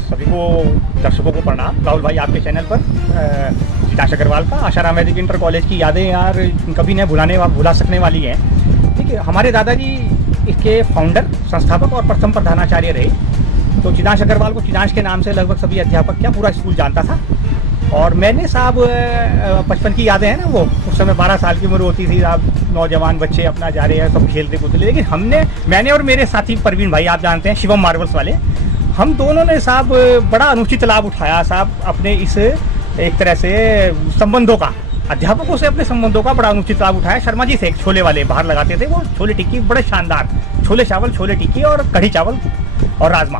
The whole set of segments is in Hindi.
सभी को दर्शकों को प्रणाम। राहुल भाई आपके चैनल पर जितांश अग्रवाल का आशाराम वैदिक इंटर कॉलेज की यादें यार कभी नहीं भुला सकने वाली हैं। ठीक है, हमारे दादाजी इसके फाउंडर, संस्थापक और प्रथम प्रधानाचार्य रहे। तो जितांश अग्रवाल को जितांश के नाम से लगभग सभी अध्यापक क्या पूरा स्कूल जानता था। और मैंने साहब बचपन की यादें हैं ना, वो उस समय 12 साल की उम्र होती थी, आप नौजवान बच्चे अपना जा रहे हैं, सब खेलते कूदते, लेकिन मैंने और मेरे साथी परवीन भाई, आप जानते हैं शिवम मार्बल्स वाले, हम दोनों ने साहब बड़ा अनुचित लाभ उठाया साहब अपने इस एक तरह से संबंधों का, अध्यापकों से अपने संबंधों का बड़ा अनुचित लाभ उठाया। शर्मा जी थे एक छोले वाले, बाहर लगाते थे, वो छोले टिक्की बड़े शानदार, छोले चावल, छोले टिक्की और कढ़ी चावल और राजमा।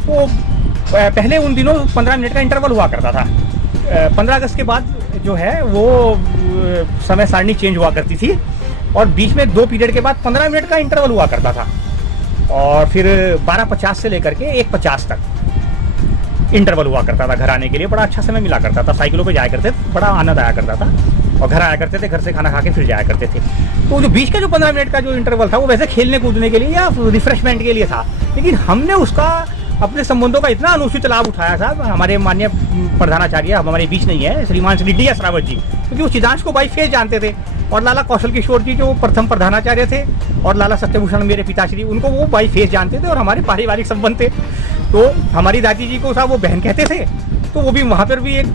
तो पहले उन दिनों 15 मिनट का इंटरवल हुआ करता था। 15 अगस्त के बाद जो है वो समय सारणी चेंज हुआ करती थी और बीच में 2 पीरियड के बाद 15 मिनट का इंटरवल हुआ करता था और फिर 12:50 से लेकर के 1:50 तक इंटरवल हुआ करता था। घर आने के लिए बड़ा अच्छा समय मिला करता था, साइकिलों पे जाया करते थे, बड़ा आनंद आया करता था और घर आया करते थे, घर से खाना खा के फिर जाया करते थे। तो जो बीच का जो 15 मिनट का जो इंटरवल था वो वैसे खेलने कूदने के लिए या रिफ्रेशमेंट के लिए था, लेकिन हमने उसका अपने संबंधों का इतना अनुचित लाभ उठाया था। हमारे माननीय प्रधानाचार्य हमारे बीच नहीं है, श्रीमान श्री डी एस रावत जी, क्योंकि वो जितांश को बाई फेस जानते थे, और लाला कौशल किशोर जी जो प्रथम प्रधानाचार्य थे, और लाला सत्यभूषण मेरे पिताश्री, उनको वो बाई फेस जानते थे और हमारे पारिवारिक संबंध थे। तो हमारी दादी जी को साहब वो बहन कहते थे, तो वो भी वहाँ पर भी एक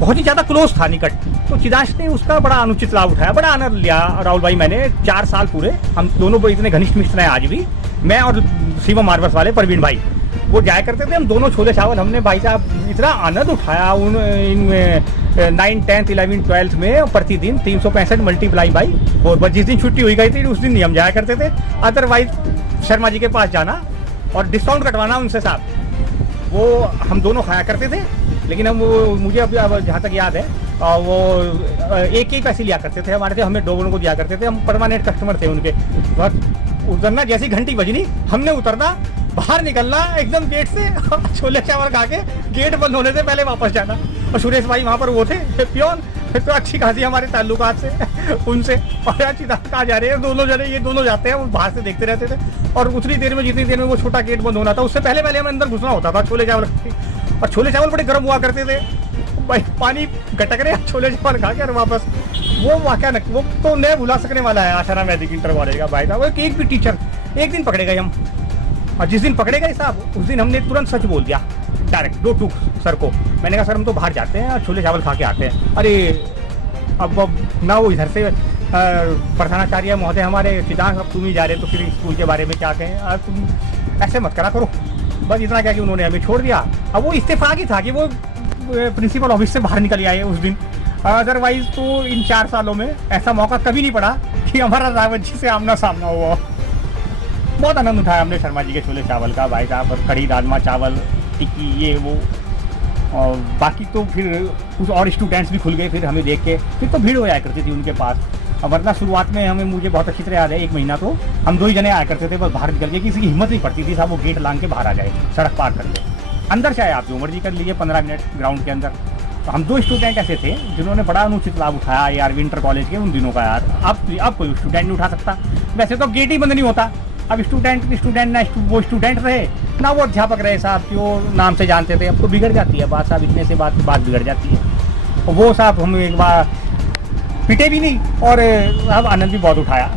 बहुत ही ज़्यादा क्लोज था, निकट। तो जितांश ने उसका बड़ा अनुचित लाभ उठाया, बड़ा आनंद लिया। राहुल भाई मैंने 4 साल पूरे, हम दोनों इतने घनिष्ठ मित्र हैं आज भी, मैं और शिवम मार्बल्स वाले परवीन भाई, वो जाया करते थे हम दोनों छोले चावल। हमने भाई साहब इतना आनंद उठाया उन 9th 10th 11th 12th में प्रतिदिन 365 मल्टीप्लाई बाई 4, बस जिस दिन छुट्टी हुई गई थी उस दिन नहीं हम जाया करते थे। अदरवाइज शर्मा जी के पास जाना और डिस्काउंट कटवाना उनसे साहब, वो हम दोनों खाया करते थे। लेकिन हम मुझे अभी जहाँ तक याद है वो एक ही पैसे लिया करते थे हमारे से, हमें दोनों को दिया करते थे, हम परमानेंट कस्टमर थे उनके। बस उतरना, जैसी घंटी बजनी हमने उतरना, बाहर निकलना एकदम गेट से, छोले चावल खा के गेट बंद होने से पहले वापस जाना। और सुरेश भाई वहाँ पर वो थे प्योन, तो अच्छी खासी हमारे ताल्लुकात से उनसे, और यार कहाँ जा रहे हैं दोनों जने, ये दोनों जाते हैं, वो बाहर से देखते रहते थे। और उतनी देर में, जितनी देर में वो छोटा गेट बंद होना था, उससे पहले हमें अंदर घुसना होता था छोले चावल। और छोले चावल बड़े गर्म हुआ करते थे भाई, पानी गटक रहे, छोले चावल खा के और वापस। वो वाकया वो तो नहीं भुला सकने वाला है आशाराम वैदिक इंटर कॉलेज का भाई साहब। एक भी टीचर एक दिन पकड़े गए हम, और जिस दिन पकड़े गए साहब उस दिन हमने तुरंत सच बोल दिया, डायरेक्ट 2 टूक सर को। मैंने कहा सर हम तो बाहर जाते हैं और छोले चावल खा के आते हैं। अरे अब ना वो इधर से प्रधानाचार्य महोदय हमारे, सिद्धांत अब तुम ही जा रहे तो फिर स्कूल के बारे में क्या कहें, तुम ऐसे मत करा करो। बस इतना क्या कि उन्होंने हमें छोड़ दिया। अब वो इस्तीफा की था कि वो प्रिंसिपल ऑफिस से बाहर निकल आए उस दिन। अदरवाइज तो इन 4 सालों में ऐसा मौका कभी नहीं पड़ा कि हमारा रावत जी से आमना सामना हुआ। बहुत आनंद उठाया हमने शर्मा जी के छोले चावल का भाई साहब, और कढ़ी राजमा चावल टिक्की ये वो। और बाकी तो फिर कुछ और स्टूडेंट्स भी खुल गए फिर हमें देख के, फिर तो भीड़ हो जाया करती थी उनके पास। वरना शुरुआत में मुझे बहुत अच्छी तरह याद है, 1 महीना तो हम 2 ही जने आया करते थे, बस बाहर निकल के, किसी की हिम्मत नहीं पड़ती थी साहब वो गेट लांग के बाहर आ जाए, सड़क पार कर ले। अंदर चाहे आप जो मर्जी कर लीजिए 15 मिनट ग्राउंड के अंदर। तो हम 2 स्टूडेंट ऐसे थे जिन्होंने बड़ा अनुचित लाभ उठाया यार इंटर कॉलेज के उन दिनों का यार। अब कोई स्टूडेंट नहीं उठा सकता, वैसे तो गेट ही बंद नहीं होता। अब स्टूडेंट ना वो स्टूडेंट रहे ना वो अध्यापक रहे साहब, जो नाम से जानते थे, अब तो बिगड़ जाती है बात साहब, इतने से बात बिगड़ जाती है। और वो साहब हम एक बार पिटे भी नहीं और अब आनंद भी बहुत उठाया।